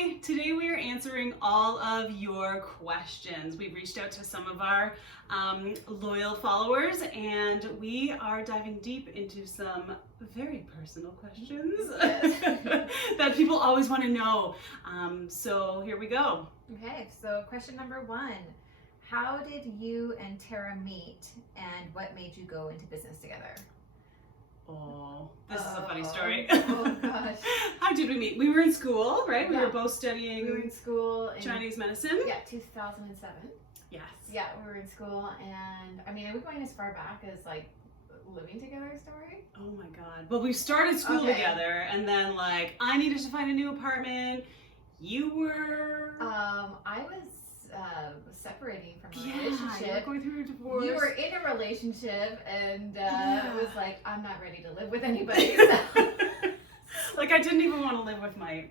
Hi, today we are answering all of your questions. We've reached out to some of our loyal followers and we are diving deep into some very personal questions that people always want to know. So here we go. Okay, so question number 1. How did you and Tara meet and what made you go into business together? Oh, this is a funny story. Oh gosh. How did we meet? We were in school, right? We Yeah. were both studying We were in school in Chinese medicine. Yeah, 2007. Yes. Yeah, we were in school, and I mean, are we going as far back as like living together story? Oh my god. Well, we started school Okay. together and then like I needed to find a new apartment. You were I was separating from a you were relationship. going through a divorce. You were in a relationship, and it was like, I'm not ready to live with anybody. So. Like I didn't even want to live with my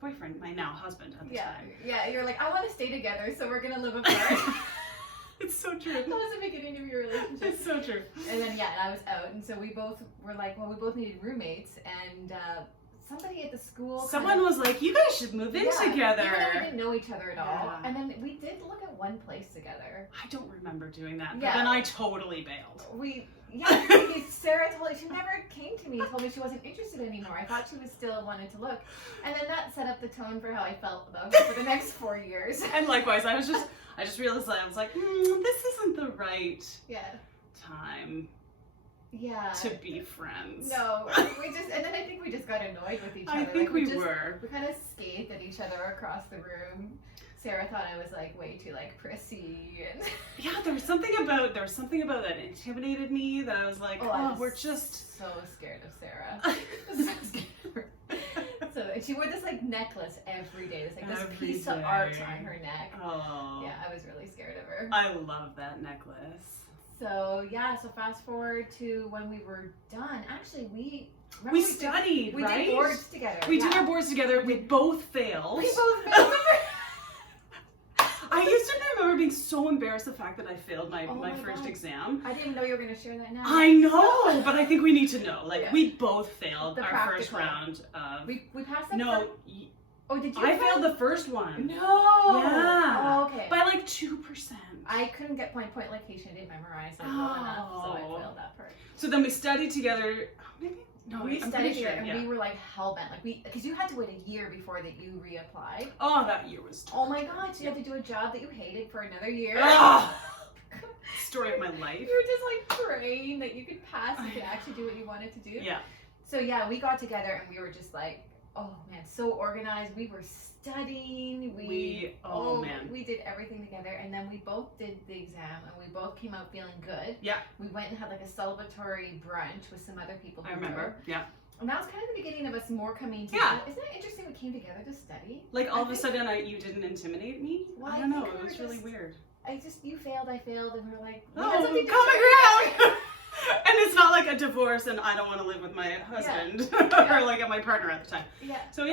boyfriend, my now husband at the Yeah, time. yeah. You're like, I want to stay together, so we're gonna live apart. It's so true. That was the beginning of your relationship. It's so true. And then I was out, and so we both were like, well, we both needed roommates, and somebody at the school. Someone was like, you guys should move in together. Even though we didn't know each other at all, Yeah. and then we did look at one place together. I don't remember doing that, but Yeah. then I totally bailed. Because Sarah she never came to me and told me she wasn't interested anymore. I thought she was still wanted to look, and then that set up the tone for how I felt about her for the next 4 years. And likewise, I just realized that I was like, this isn't the right time to be friends. No, and then I think we just got annoyed with each other. I think we were. We kind of scathed at each other across the room. Sarah thought I was like way too like prissy, and Yeah, there was something about that intimidated me that I was like, we're just so scared of Sarah. So scared of her. So and she wore this like necklace every day. This like Every this piece of day. art on her neck. Oh. Yeah, I was really scared of her. I love that necklace. So fast forward to when we were done. Actually, we studied, we right? did boards together. We did our boards together. We both failed. We both failed. I used to remember being so embarrassed the fact that I failed my first God. exam. I didn't know you were going to share that now. I know, but I think we need to know. Like, Yeah. we both failed The our first practical. round of... We passed that. No, Oh, did you? I failed the first one. No. Yeah. Oh, okay. By like 2%. I couldn't get point location. I didn't memorize it well enough, so I failed that part. So then we studied together. Maybe? No, We I'm studied pretty together, sure, and yeah. we were like hell-bent. Like because you had to wait a year before that you reapplied. Oh, that year was Oh my God! So you had to do a job that you hated for another year. Ah! Story of my life. You were just like praying that you could pass and could actually do what you wanted to do. Yeah. So we got together and we were just like, oh man, so organized. We were studying. We did everything together, and then we both did the exam, and we both came out feeling good. Yeah. We went and had like a celebratory brunch with some other people. I remember. Yeah. And that was kind of the beginning of us more coming together. Yeah. Isn't it interesting we came together to study? Like all of a sudden, you didn't intimidate me. Well, I don't know. think It we was were really just- weird. You failed, I failed, and we were like, we Oh, had something to common share. ground. And it's not like a divorce and I don't want to live with my husband or like my partner at the time. Yeah. So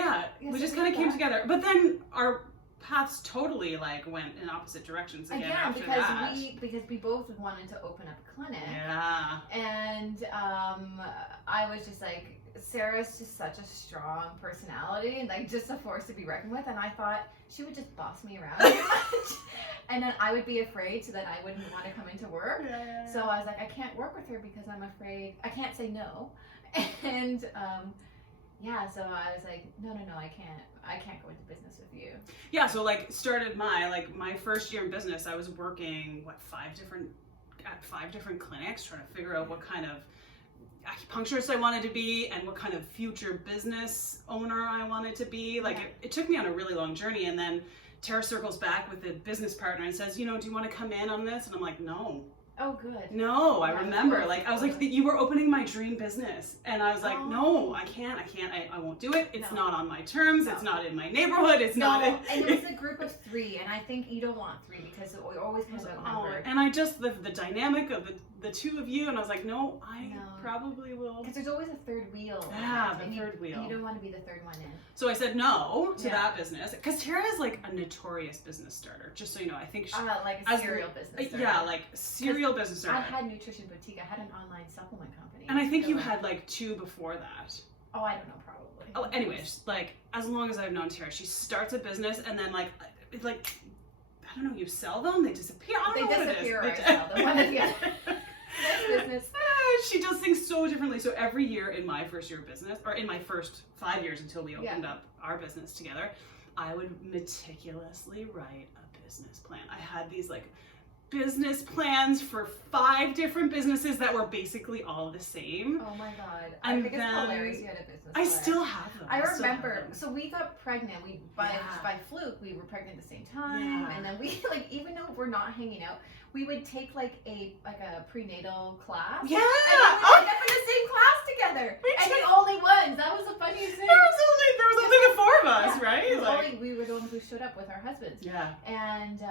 we just kind of came together. But then our paths totally like went in opposite directions again after that. because we both wanted to open up a clinic. Yeah. And I was just like, Sarah's just such a strong personality and like just a force to be reckoned with, and I thought she would just boss me around too much, and then I would be afraid, so that I wouldn't want to come into work. Yeah. So I was like, I can't work with her because I'm afraid I can't say no, and so I was like, no, I can't go into business with you. Yeah. So like started my first year in business. I was working at 5 different clinics trying to figure out what kind of acupuncturist I wanted to be and what kind of future business owner I wanted to be. Like it took me on a really long journey, and then Tara circles back with a business partner and says, do you want to come in on this? And I'm like, no. Oh, good. No, I remember. Like I was like, you were opening my dream business, and I was like, no, I can't. I won't do it. It's not on my terms. It's not in my neighborhood. It's not. And it was a group of 3, and I think you don't want 3 because it always comes outnumbered. And I just the dynamic of the two of you, and I was like, no, I probably will. Because there's always a third wheel. Yeah, the third wheel. And you don't want to be the third one in. So I said no to that business, because Tara is like a notorious business starter. Just so you know, I think she like a serial business starter. Yeah, like serial business starter. I had Nutrition Boutique. I had an online supplement company. And I think you had like 2 before that. Oh, I don't know, probably. Oh, anyways, like, as long as I've known Tara, she starts a business and then, like, it's like, I don't know, you sell them, they disappear. I don't know what it is. They disappear or I sell them, one or the other. That's business. She does things so differently. So every year in my first year of business, or in my first 5 years until we opened up our business together, I would meticulously write a business plan. I had these like business plans for 5 different businesses that were basically all the same. Oh my god. And I think it's hilarious you had a business I plan. still have them. I remember, so we got pregnant, by fluke, we were pregnant at the same time, and then we, like, even though we're not hanging out, we would take like a prenatal class. Yeah! And we would end up in the same class together. And the only ones. That was the funniest thing. There was only the 4 of us, right? We were the ones who showed up with our husbands. Yeah. And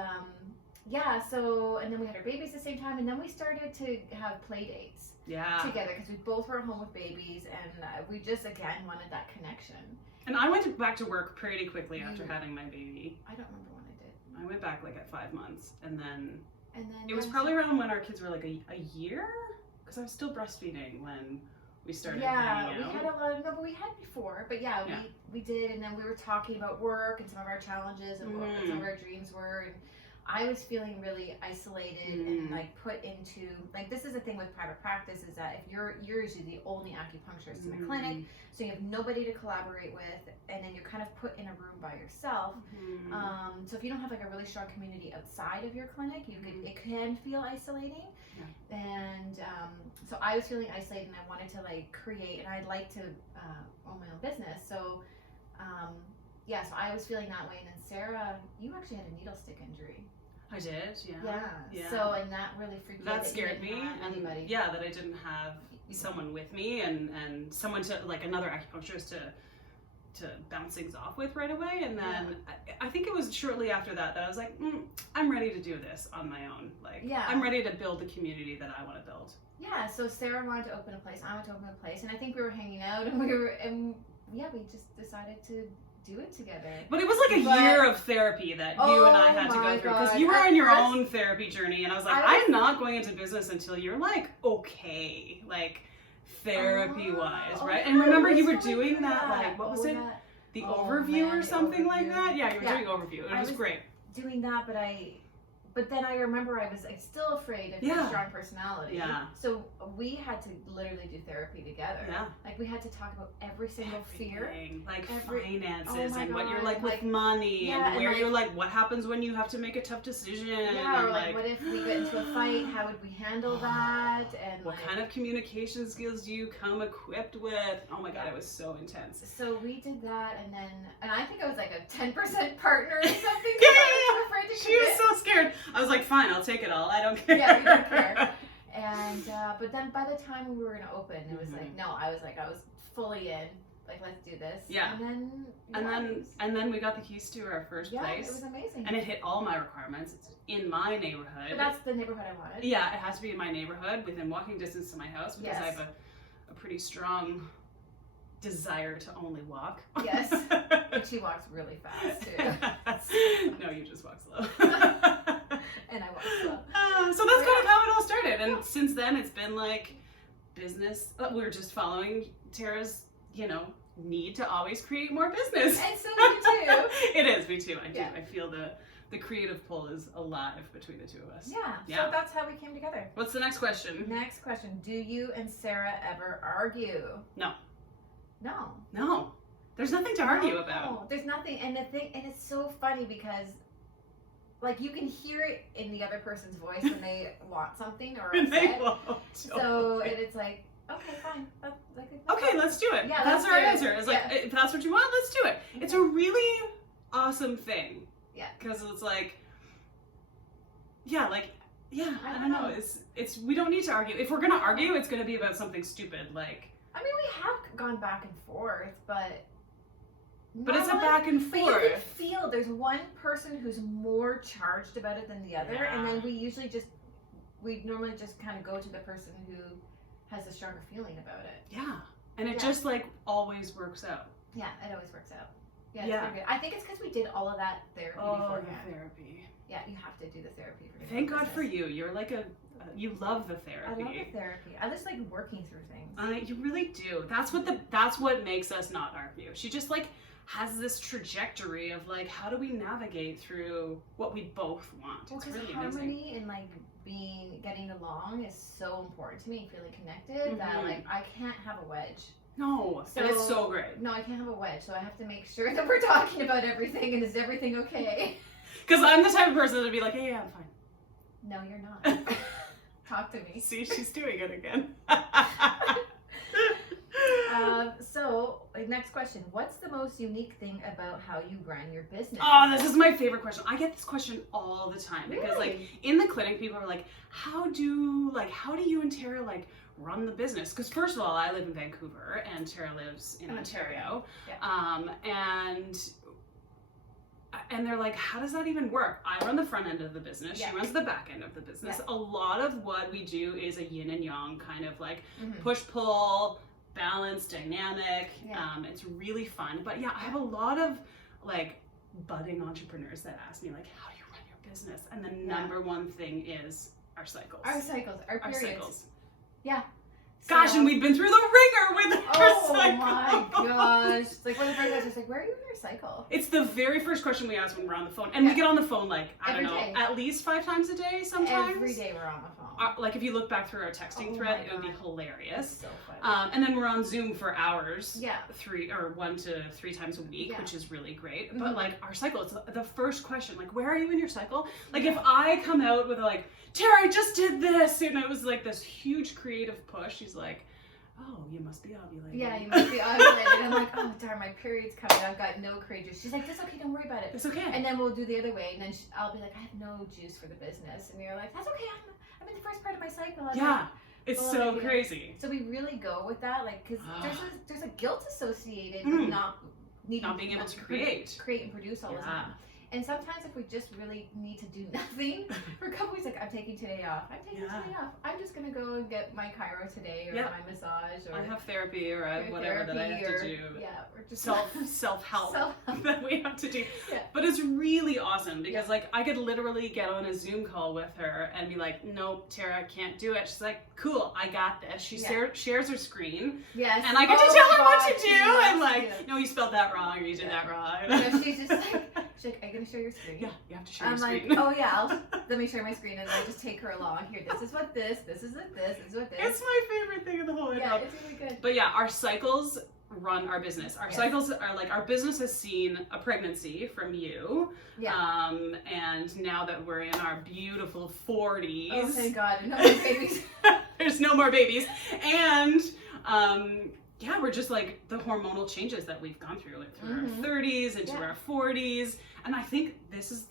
so, and then we had our babies at the same time, and then we started to have play dates together because we both were at home with babies, and we just, again, wanted that connection. And I went back to work pretty quickly after having my baby. I don't remember when I did. I went back like at 5 months, and then it it was probably around when our kids were like a year, because I was still breastfeeding when we started hanging out. We had a lot of, no, but we had before, but we did, and then we were talking about work and some of our challenges and what some of our dreams were, and I was feeling really isolated and like put into, like, this is the thing with private practice, is that if you're usually the only acupuncturist in the clinic, so you have nobody to collaborate with, and then you're kind of put in a room by yourself. So if you don't have like a really strong community outside of your clinic, it can feel isolating. And so I was feeling isolated, and I wanted to like create, and I'd like to own my own business. So so I was feeling that way, and then Sarah, you actually had a needle stick injury. I did, yeah. So, and that really freaked me out. That scared me, and that I didn't have someone with me and someone to, like, another acupuncturist to bounce things off with right away. And then I think it was shortly after that I was like, I'm ready to do this on my own. Like, I'm ready to build the community that I want to build. Yeah, so Sarah wanted to open a place, I wanted to open a place, and I think we were hanging out, and we just decided to do it together. But it was like a year of therapy that you and I had to go through, because you were on your own therapy journey, and I was like, I'm not going into business until you're like okay, like therapy wise, right? And remember, you were doing that, like, what was it? The overview or something like that? Yeah, you were doing overview. It was great. Doing that, but then I remember I was still afraid of your strong personality. Yeah. So we had to literally do therapy together. Yeah. Like, we had to talk about every single fear. Like finances and what you're like with money, and where you're like, what happens when you have to make a tough decision. Yeah, or like what if we get into a fight, how would we handle that? And what kind of communication skills do you come equipped with? Oh my god, it was so intense. So we did that, and I think I was like a 10% partner or something. She was so scared. I was like, fine, I'll take it all. I don't care. Yeah, we don't care. And but then by the time we were gonna open, it was like, no, I was fully in. Like, let's do this. Yeah. And then we got the keys to our first place. Yeah, it was amazing. And it hit all my requirements. It's in my neighborhood. But that's the neighborhood I wanted. Yeah, it has to be in my neighborhood, within walking distance to my house, because I have a pretty strong desire to only walk. Yes. But she walks really fast too. No, you just walk slow. And I walk slow. So that's kind of how it all started. And since then, it's been like business. We're just following Tara's, need to always create more business. And so you too. It is, me too. I do. I feel the creative pull is alive between the two of us. Yeah. So that's how we came together. What's the next question? Next question. Do you and Sarah ever argue? No. No. There's nothing to argue about. No, there's nothing. And it's so funny because, like, you can hear it in the other person's voice when they want something or upset. They won't. So it's like, okay, fine. Okay, let's do it. Yeah, that's our answer. It's like, if that's what you want, let's do it. It's a really awesome thing. Yeah. Because it's like, I don't know. It's we don't need to argue. If we're gonna argue, it's gonna be about something stupid, like. I mean, we have gone back and forth, but it's a back and forth. But you can feel there's one person who's more charged about it than the other, and then we normally just kind of go to the person who has a stronger feeling about it. Yeah, and it just like always works out. Yeah, it always works out. Yeah, it's very good. I think it's because we did all of that therapy beforehand. The therapy. Yeah, you have to do the therapy for Thank God for you. You're like you love the therapy. I love the therapy. I just like working through things. You really do. That's what makes us not argue. She just like has this trajectory of like, how do we navigate through what we both want? Well, it's because really harmony amazing. and like getting along is so important to me, feeling connected, that like I can't have a wedge. No, and it's so great. No, I can't have a wedge, so I have to make sure that we're talking about everything and is everything okay? Because I'm the type of person to be like, hey, yeah, I'm fine. No, you're not. Talk to me. See, she's doing it again. So, next question. What's the most unique thing about how you run your business? Oh, this is my favorite question. I get this question all the time because like Really? in the clinic, people are like, how do you and Tara like run the business? Because first of all, I live in Vancouver and Tara lives in Ontario. Yeah. And they're like, how does that even work? I run the front end of the business. Yeah. She runs the back end of the business. Yeah. A lot of what we do is a yin and yang kind of like Mhm. push-pull, balance, dynamic. Yeah. It's really fun. But yeah, I have a lot of like budding entrepreneurs that ask me like, how do you run your business? And the number one thing is our cycles. Our cycles, our periods. cycles. Yeah. Gosh, So- and we've been through the ringer with our Oh cycle. my gosh. Like one of the first guys was like, where are you in your cycle? It's the very first question we ask when we're on the phone. And we get on the phone like, I Every don't know, day. at least 5 times a day sometimes. Every day we're on the phone. Like if you look back through our texting Oh thread, my it would be God. hilarious. It's so funny. And then we're on Zoom for hours. Yeah. 1 to 3 times a week, Yeah. which is really great. Mhm. But like our cycle, it's the first question. Like, where are you in your cycle? Like Yeah. if I come out with like, Tara, I just did this, and it was like this huge creative push. She's like, oh, you must be ovulating. Yeah, you must be ovulating. I'm like, oh darn, my period's coming. I've got no courageous. She's like, that's okay, don't worry about it. It's okay. And then we'll do the other way, and then I'll be like, I have no juice for the business, and you're like, that's okay. I'm in the first part of my cycle. I'm yeah, like, it's well, so yeah. crazy. so we really go with that, like, because there's a guilt associated with Mm. not Not being able to create and produce all the time. And sometimes if we just really need to do nothing for a couple weeks, like I'm taking today off. I'm taking today off. I'm just gonna go and get my chiro today, or my massage, or I have therapy, or I have whatever that I have to do. Yeah, or just self-help Self-help. that we have to do. Yeah. But it's really awesome because like I could literally get on a Zoom call with her and be like, nope, Tara, can't do it. She's like, cool, I got this. She shares her screen. Yes. And I get to Oh tell her my what God, to she do. And loves like, to. no, you spelled that wrong, or you did that wrong. You know, she's just like, are you gonna share your screen? Yeah, you have to share I'm your like, screen. oh yeah, let me share my screen, and I just take her along. Here, this is what this is what this is what this. It's my favorite thing in the whole Yeah, world. it's really good. But yeah, our cycles run our business. Our Yes. cycles are like, our business has seen a pregnancy from you. Yeah. And now that we're in our beautiful 40s. Oh, thank God. No more babies. There's no more babies. And yeah, we're just like the hormonal changes that we've gone through our 30s into our 40s. And I think this is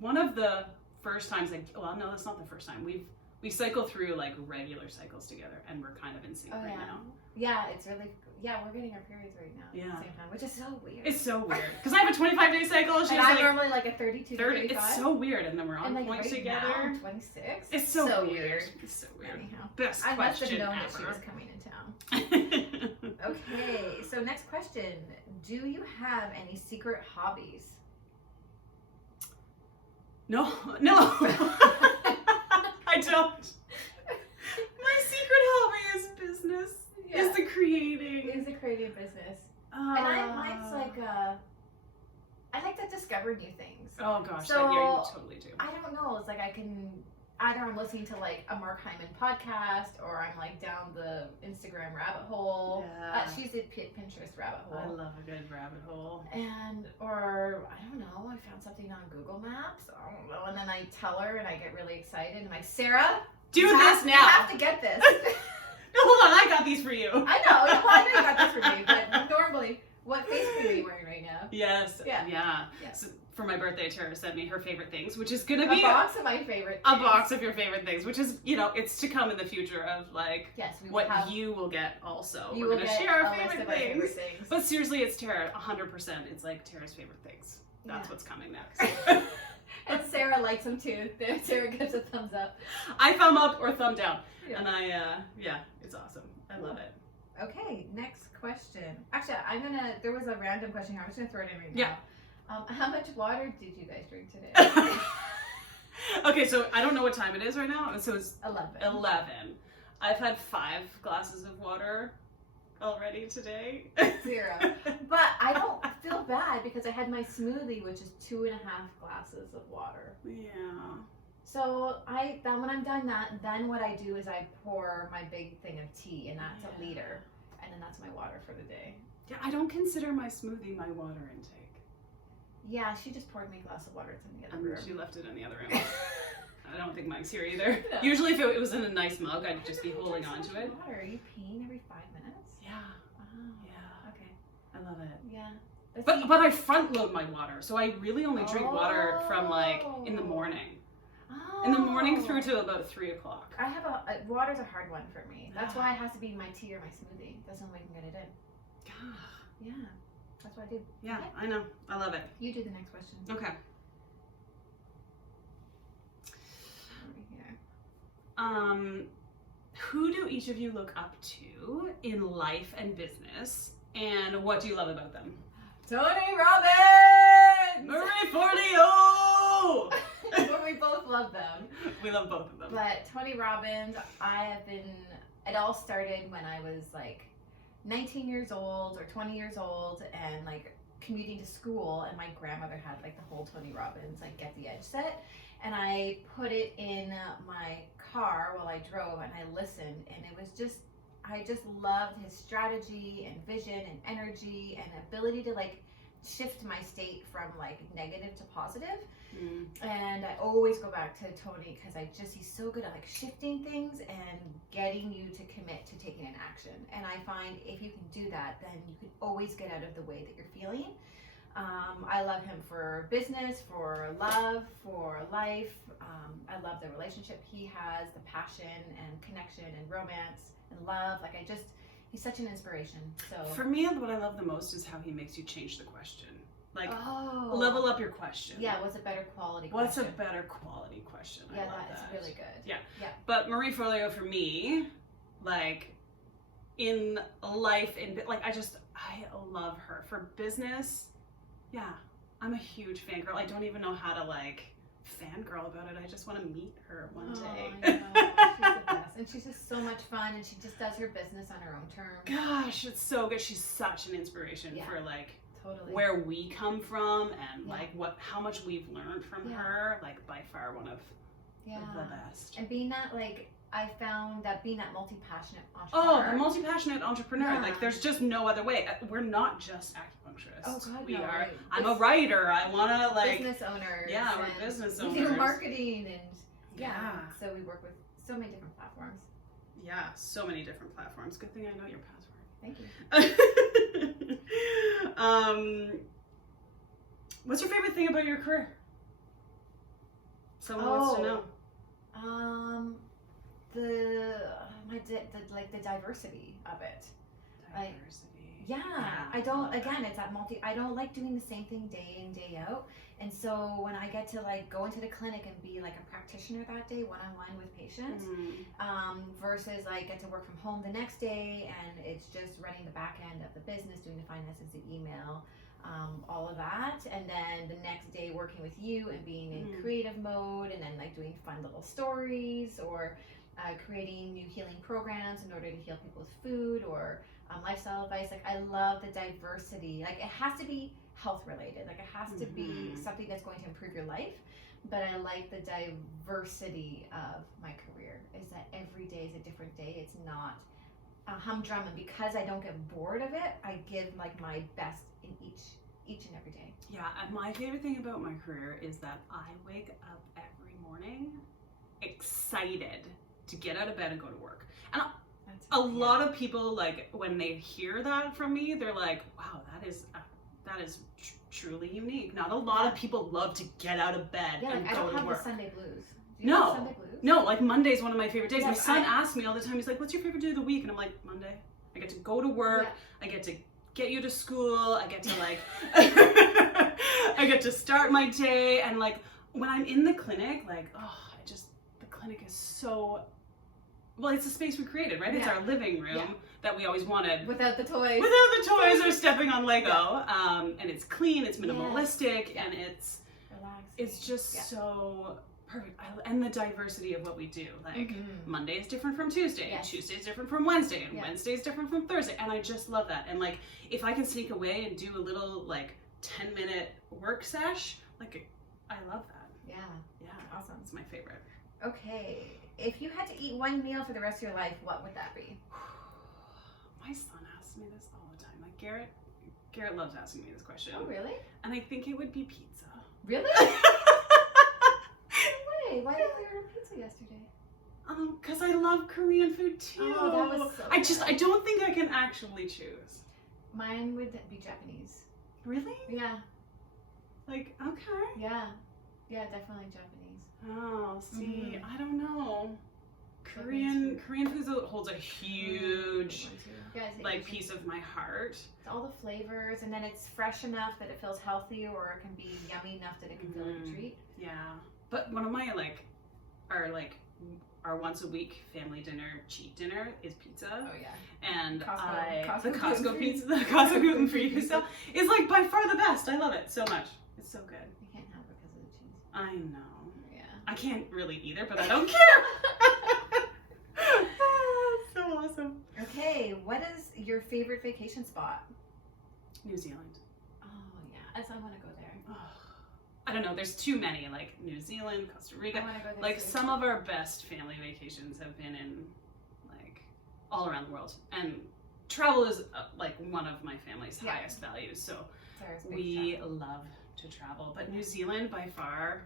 one of the first times, like, well, no, that's not the first time. We cycle through like regular cycles together, and we're kind of in sync right now. Yeah, it's really, we're getting our periods right now at the same time, which is so weird. It's so weird. Because I have a 25-day cycle. She's and like, I'm normally like a 32 to 35. It's so weird. And then we're on and like point right together. now, I'm 26. It's so weird. It's so weird. Anyhow, Best I must have question known that she was coming in town. Okay, so next question. Do you have any secret hobbies? No. I don't. My secret hobby is business. Is the creating. Is the creative business. And mine's like, I like to discover new things. Oh gosh, So, yeah, you totally do. I don't know. It's like I can either I'm listening to like a Mark Hyman podcast, or I'm like down the Instagram rabbit hole. Yeah. She's the Pinterest rabbit hole. I love a good rabbit hole. Or I don't know, I found something on Google Maps. I don't know, and then I tell her, and I get really excited. I'm like, Sarah, Do you this now. You have to get this. No, hold on, I got these for you. I know you got this for me, but normally, what face cream are you wearing right now? Yes. Yeah. So for my birthday, Tara sent me her favorite things, which is gonna A be box of my favorite a things. box of your favorite things, which is, it's to come in the future of like what you will get also. You We're will gonna get share a our list favorite of our things. favorite things. But seriously, it's Tara, 100%. It's like Tara's favorite things. That's what's coming next. And Sarah likes them too. Sarah gives a thumbs up. I thumb up or thumb down. Yeah. And it's awesome. I love it. Okay, next question. Actually, there was a random question here. I'm just gonna throw it in right now. Yeah. How much water did you guys drink today? Okay, so I don't know what time it is right now. So it's 11. I've had 5 glasses of water already today. 0. But I don't feel bad because I had my smoothie, which is 2.5 glasses of water. Yeah. So when I'm done then what I do is I pour my big thing of tea, and that's a liter, and then that's my water for the day. Yeah, I don't consider my smoothie my water intake. Yeah, she just poured me a glass of water. It's in the other room. She left it in the other room. I don't think Mike's here either. No. Usually if it was in a nice mug, I'd just be holding on to it. Water? Are you peeing every 5 minutes? Yeah. Oh, Yeah. okay. I love it. Yeah. But I front load my water, so I really only drink water from like in the morning. Oh. In the morning through to about 3 o'clock. I have water's a hard one for me. That's why it has to be my tea or my smoothie. That's the only way I can get it in. Yeah. That's what I do. Yeah, I know. I love it. You do the next question. Okay. Over here. Who do each of you look up to in life and business, and what do you love about them? Tony Robbins! Marie Forleo! But we both love them. We love both of them. But Tony Robbins, it all started when I was like 19 years old or 20 years old and like commuting to school, and my grandmother had like the whole Tony Robbins like Get the Edge set, and I put it in my car while I drove and I listened, and it was just, I just loved his strategy and vision and energy and ability to like shift my state from like negative to positive. And I always go back to Tony because he's so good at like shifting things and getting you to commit to taking an action. And I find if you can do that, then you can always get out of the way that you're feeling. I love him for business, for love, for life. I love the relationship he has, the passion and connection and romance and love. He's such an inspiration. So for me, what I love the most is how he makes you change the question. Like, level up your question. Yeah, what's a better quality What's question? a better quality question? Yeah, I love that's that. really good. Yeah. Yeah. But Marie Forleo for me, like, in life, I love her. For business, yeah, I'm a huge fangirl. I don't even know how to, like, fangirl about it. I just want to meet her one day. I know. She's the best. And she's just so much fun, and she just does her business on her own terms. Gosh, it's so good. She's such an inspiration for, like, totally. Where we come from and like how much we've learned from her, like by far one of the best. And being that I found that being that multi-passionate entrepreneur. Oh, the multi-passionate entrepreneur. Like there's just no other way. We're not just acupuncturists. Oh God, we no. are. I'm a writer. I wanna like business owners. Yeah, we're business owners. We do marketing and yeah. So we work with so many different platforms. Yeah, so many different platforms. Good thing I know your password. Thank you. What's your favorite thing about your career? Someone wants to know. The diversity of it. Diversity. Yeah, I don't. Again, it's that I don't like doing the same thing day in, day out. And so when I get to like go into the clinic and be like a practitioner that day, one-on-one with patients, versus I get to work from home the next day and it's just running the back end of the business, doing the finances, the email, all of that. And then the next day working with you and being in creative mode, and then like doing fun little stories or creating new healing programs in order to heal people with food or lifestyle advice. Like I love the diversity. Like it has to be health related. Like it has to be something that's going to improve your life. But I like the diversity of my career. Is that every day is a different day. It's not a humdrum, and because I don't get bored of it, I give like my best in each and every day. Yeah, and my favorite thing about my career is that I wake up every morning excited to get out of bed and go to work. And a lot of people, like when they hear that from me, they're like, "Wow, that is truly unique." Not a lot of people love to get out of bed and go to work. I don't have the Sunday blues. Do you have Sunday blues? No, like Monday's one of my favorite days. My son asks me all the time, he's like, "What's your favorite day of the week?" And I'm like, "Monday. I get to go to work. I get to get you to school. I get to like, I get to start my day." And like when I'm in the clinic, like, the clinic is so well, it's a space we created, right? It's Yeah. our living room Yeah. that we always wanted. Without the toys. Without the toys or stepping on Lego. And it's clean, it's minimalistic, Yeah. and it's Relaxing. just so perfect. And the diversity of what we do. Like, Mhm. Monday is different from Tuesday, Yes. Tuesday is different from Wednesday, and Yeah. Wednesday is different from Thursday. And I just love that. And like, if I can sneak away and do a little like 10-minute work sesh, like, I love that. Yeah. Yeah, Awesome. it's my favorite. Okay. If you had to eat one meal for the rest of your life, what would that be? My son asks me this all the time. Like, Garrett loves asking me this question. Oh, really? And I think it would be pizza. Really? Wait, why didn't we order pizza yesterday? Because I love Korean food too. Oh, that was so I don't think I can actually choose. Mine would be Japanese. Really? Yeah. Like, okay. Yeah. Yeah, definitely Japanese. Oh, see, Mhm. I don't know. Korean food holds a huge like piece of my heart. All the flavors, and then it's fresh enough that it feels healthy, or it can be yummy enough that it can feel like a treat. Yeah, but one of my our once a week family dinner cheat dinner is pizza. Oh yeah. And the Costco Costco pizza, the Costco gluten-free pizza is like by far the best. I love it so much. It's so good. You can't have it because of the cheese. I know. Yeah. I can't really either, but I don't care. So awesome. Okay, what is your favorite vacation spot? New Zealand. Oh yeah, I want to go there. Oh, I don't know. There's too many. Like New Zealand, Costa Rica. I want to go there Like too. some of our best family vacations have been in like all around the world, and travel is like one of my family's highest values. So Sarah's big we fan. love to travel, but New Zealand by far,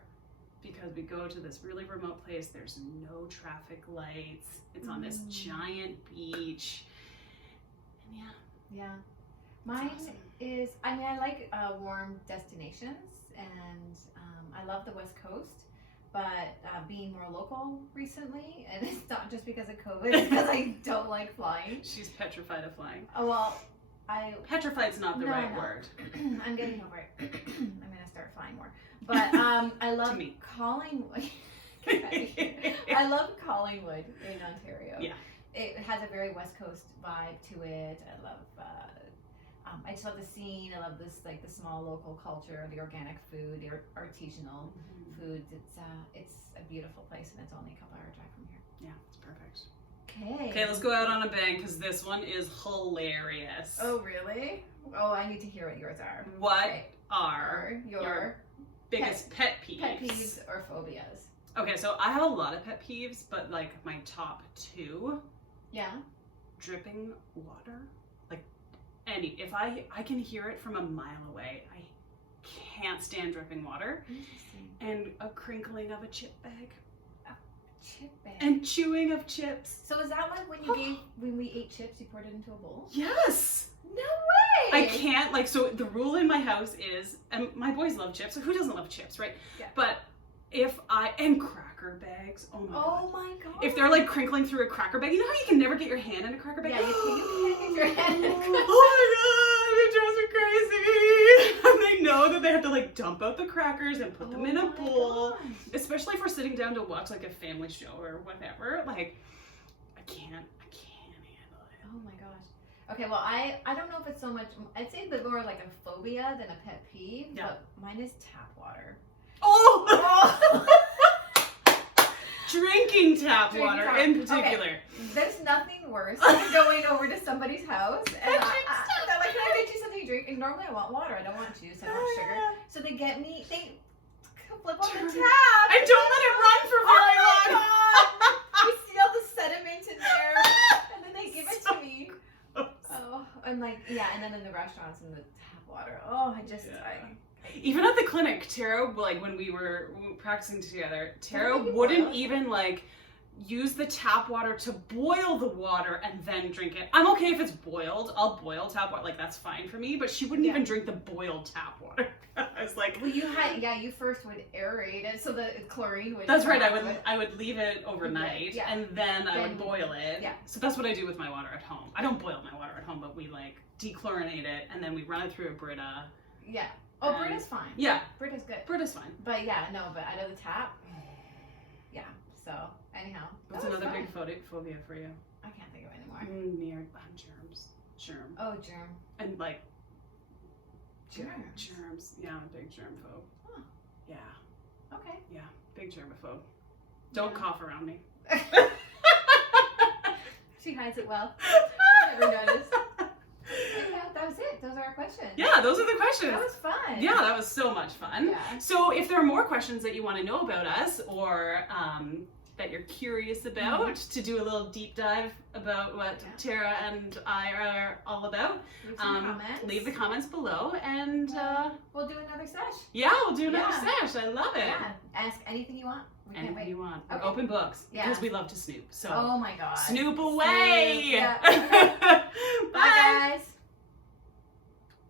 because we go to this really remote place. There's no traffic lights. It's on this giant beach, and Yeah. Mine awesome. is, I mean, I like warm destinations, and I love the West Coast, but being more local recently, and it's not just because of COVID, it's because I don't like flying. She's petrified of flying. Oh, well, Petrified's not the No, right no. word. I'm getting over it. I'm going to start flying more. But I love me. Collingwood. I love Collingwood in Ontario. Yeah. It has a very West Coast vibe to it. I love, I just love the scene. I love this, like the small local culture, the organic food, the artisanal foods. It's a beautiful place, and it's only a couple hour drive from here. Yeah, it's perfect. Okay. Okay, let's go out on a bang because this one is hilarious. Oh, really? Oh, I need to hear what yours are. What Okay. are Your biggest pet peeves? pet peeves or phobias. Okay, so I have a lot of pet peeves, but like my top two, Yeah. dripping water. Like if I can hear it from a mile away. I can't stand dripping water. Interesting. And a crinkling of a chip bag. Chip bag. And chewing of chips. So is that like when when we ate chips, you poured it into a bowl? Yes! No way! I can't, like, so the rule in my house is, and my boys love chips, so who doesn't love chips, right? Yeah. But and cracker bags, oh my god. Oh my god. If they're like crinkling through a cracker bag, you know how you can never get your hand in a cracker bag? Yeah, you can't get your hand in a cracker bag. Oh my god, it drives me crazy. And they know that they have to like dump out the crackers and put them in a Oh my bowl. gosh. Especially if we're sitting down to watch like a family show or whatever. Like, I can't handle it. Oh my gosh. Okay, well, I don't know if it's so much, I'd say the more like a phobia than a pet peeve, Yeah. but mine is tap water. Oh! Oh. Drinking tap water in particular. Okay. There's nothing worse than going over to somebody's house and they're like, can I get you something to drink? And normally I want water, I don't want juice, I want sugar. So they flip on the tap. And don't let it run for very long. You see all the sediment in there, and then they give it to me. Oh, and like, yeah, and then in the restaurants and the tap water. Oh, Even at the clinic, Tara, like when we were practicing together, Tara Wouldn't you wouldn't boil? even like use the tap water to boil the water and then drink it. I'm okay if it's boiled. I'll boil tap water, like that's fine for me, but she wouldn't even drink the boiled tap water. I was like, well, you first would aerate it so the chlorine would. that's right. come out of it. I would leave it overnight Yeah. and then I would Then- boil it. yeah. So that's what I do with my water at home. I don't boil my water at home, but we like dechlorinate it and then we run it through a Brita. Yeah. Oh, Brita's fine. Yeah, Brita's good. Brita's fine. But yeah, no, but out of the tap. Yeah. So, Anyhow. What's that was another fun. big phobia for you? I can't think of it anymore. Near germs. Germ. Oh, germ. And like Germs. germs. Yeah, I'm a big germphobe. Huh. Yeah. Okay. Yeah, big germaphobe. Don't Yeah. cough around me. She hides it well. Never noticed. Yeah, that was it. Those are our questions. Yeah, those are the questions. That was fun. Yeah, that was so much fun. Yeah. So if there are more questions that you want to know about us or that you're curious about, to do a little deep dive about what Tara and I are all about, Leave some comments. leave the comments below, and we'll do another sesh. yeah, we'll do another Yeah. sesh. I love it. Yeah. Ask anything you want. We can't Anything wait. you want. Okay. Open books, Yeah. because we love to snoop. So Oh my god. snoop away. Snoop. Yeah. Bye. Bye guys.